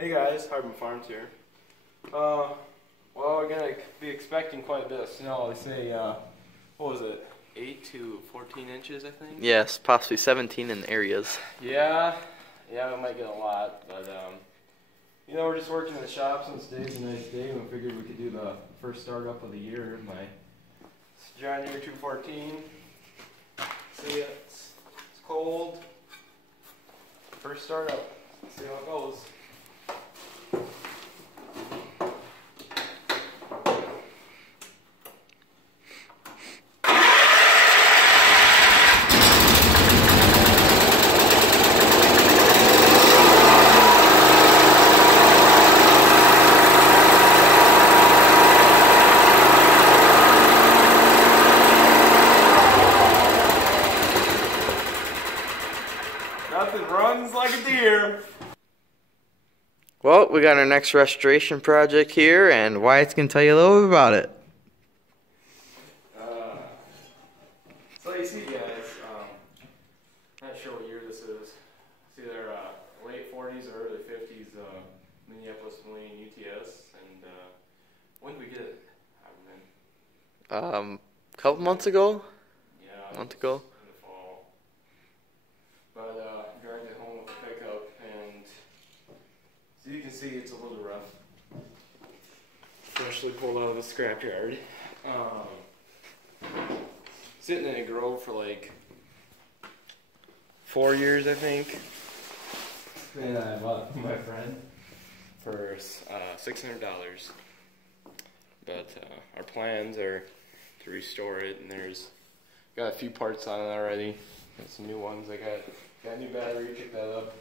Hey guys, Harbin Farms here. Well, we're gonna be expecting quite a bit of snow. They say, what was it, 8 to 14 inches, I think? Yes, possibly 17 in areas. Yeah, we might get a lot, but you know, we're just working in the shop since today's a nice day, and we figured we could do the first startup of the year. My John Deere 214. See, it's cold. First startup. See how it goes. Nothing runs like a deer. Well, we got our next restoration project here, and Wyatt's going to tell you a little bit about it. So you see, guys, not sure what year this is. It's either late 40s or early 50s Minneapolis Moline UTS. And when did we get it? I remember. A couple months ago? Yeah. A month ago? In the fall. But dragged it home with a pickup, and so you can see it's a little rough. Freshly pulled out of the scrapyard. Sitting in a grove for like 4 years, I think. And I bought it from my friend for $600. But our plans are to restore it, and got a few parts on it already. Got some new ones. I got a new battery, picked that up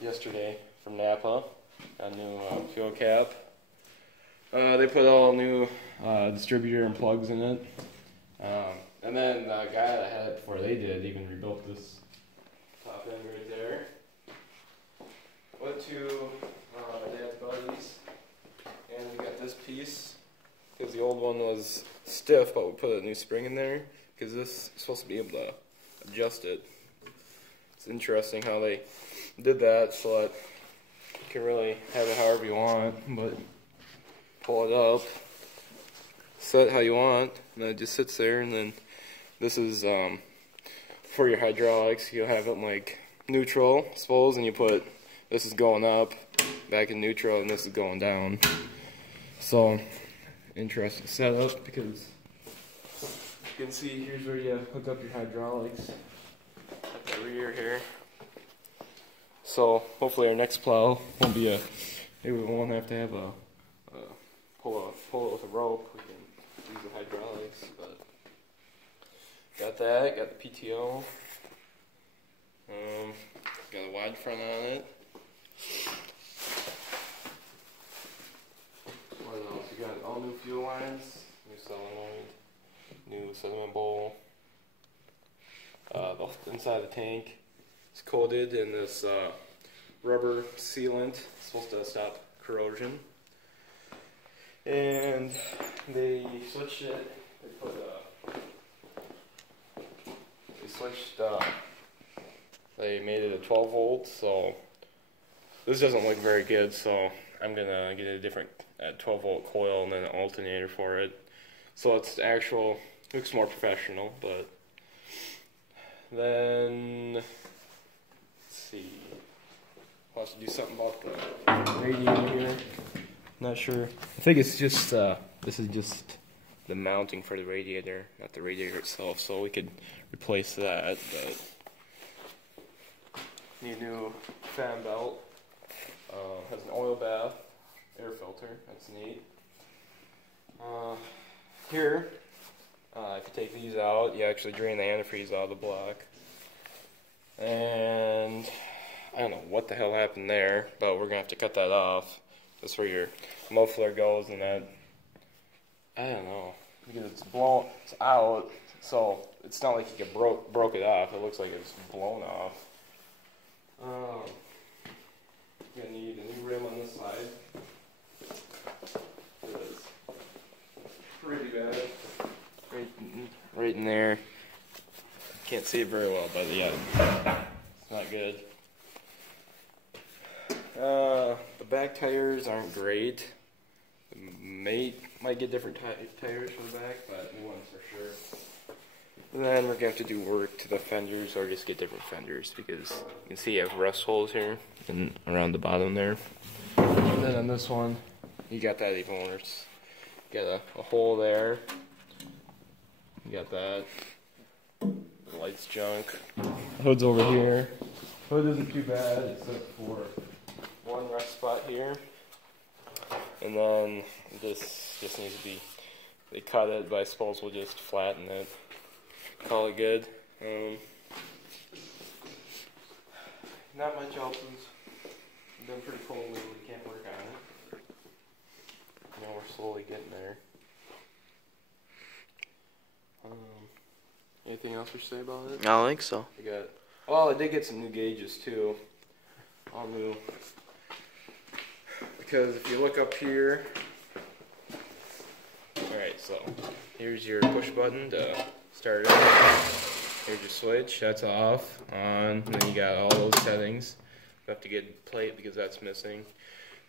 yesterday from Napa. Got a new fuel cap. They put all new distributor and plugs in it. And then the guy that had it before they did even rebuilt this top end right there. Went to Dad's buddies, and we got this piece because the old one was stiff, but we put a new spring in there because this is supposed to be able to adjust it. It's interesting how they did that so that you can really have it however you want, but pull it up, set it how you want, and then it just sits there. And then this is for your hydraulics. You'll have it in like neutral, I suppose, and you put this is going up, back in neutral, and this is going down. So interesting setup because you can see here's where you hook up your hydraulics at the rear here. So hopefully our next plow won't be maybe we won't have to have a pull it with a rope. We can use the hydraulics, but got that, got the PTO, got a wide front on it. What else? We got all new fuel lines, new solenoid, new sediment bowl. The inside of the tank is coated in this rubber sealant. It's supposed to stop corrosion. And they switched it. They made it a 12 volt. So this doesn't look very good. So I'm gonna get a different 12 volt coil and then an alternator for it. So it's looks more professional. But then let's see. I'll have to do something about the radiator here. Not sure. I think it's just, this is just the mounting for the radiator, not the radiator itself, so we could replace that, but need a new fan belt. Has an oil bath, air filter, that's neat. Here, if you take these out, you actually drain the antifreeze out of the block. And I don't know what the hell happened there, but we're going to have to cut that off. That's where your muffler goes, and that, I don't know, because it's out, so it's not like you could broke it off. It looks like it's blown off. You're gonna need a new rim on this side. It's pretty bad. Right in there. Can't see it very well, but yeah, it's not good. The back tires aren't great. Might get different tires for the back, but new ones for sure. And then we're gonna have to do work to the fenders, or just get different fenders, because you can see you have rust holes here and around the bottom there. And then on this one, you got that even worse. You got a hole there. You got that. The light's junk. Hood's over here. Hood isn't too bad, except for one rust spot here. And then this just needs to be, they cut it, but I suppose we'll just flatten it. Call it good. Not much else has been pretty cold lately, can't work on it. Now we're slowly getting there. Anything else to say about it? I don't think so. I did get some new gauges too. All new. Because if you look up here, alright, so here's your push button to start it. Here's your switch, that's off, on, and then you got all those settings. You have to get plate because that's missing.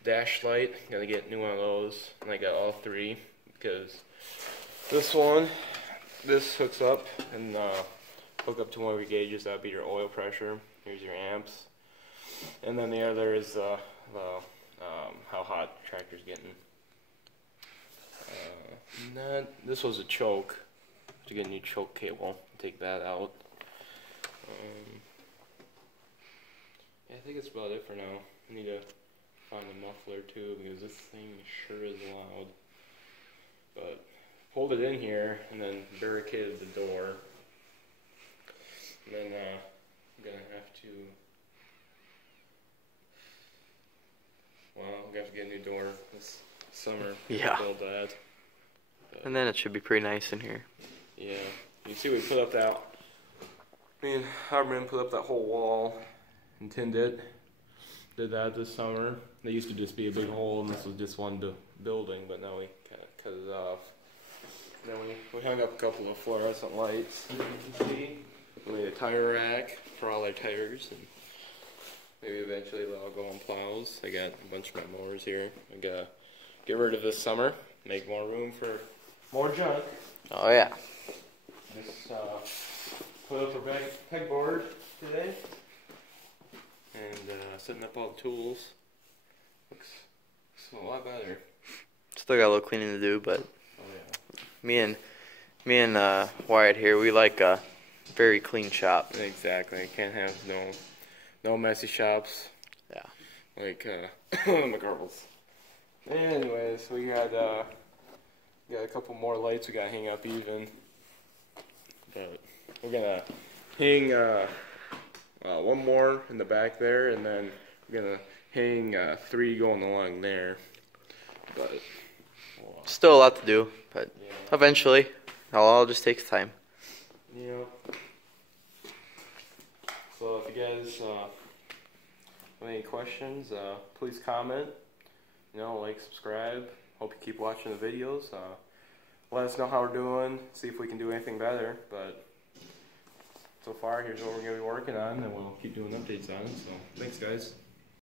Dash light, gotta get a new one of those, and I got all three because this hooks up and hook up to one of your gauges. That'd be your oil pressure. Here's your amps, and then the other is how hot the tractor's getting. This was a choke. To get a new choke cable, take that out. Yeah, I think that's about it for now. I need to find a muffler too, because this thing sure is loud. But hold it in here and then barricaded the door. And then I'm gonna have to, well, I'm gonna have to get a new door this summer. Yeah. Build that. But, And then it should be pretty nice in here. yeah, you see we put up that, me and Harman put up that whole wall and tinned it. Did that this summer. There used to just be a big hole and this was just one building, but now we kind of cut it off. Then we hung up a couple of fluorescent lights, as you can see. We made a tire rack for all our tires, and maybe eventually they'll all go on plows. I got a bunch of my mowers here. I gotta get rid of this summer, make more room for more junk. Oh yeah. Just put up a pegboard today, and setting up all the tools. Looks a lot better. Still got a little cleaning to do, but Oh yeah. me and Wyatt here, we like a very clean shop. Exactly. Can't have no messy shops. Yeah. Like McCarville's. Anyways, we got a couple more lights we gotta hang up even. But we're gonna hang one more in the back there, and then we're gonna hang 3 going along there. But Still a lot to do, but yeah. eventually, it all just takes time. Yeah. So if you guys have any questions, please comment. Like, subscribe. Hope you keep watching the videos. Let us know how we're doing. See if we can do anything better. But so far, here's what we're gonna be working on, and we'll keep doing updates on it. So thanks, guys.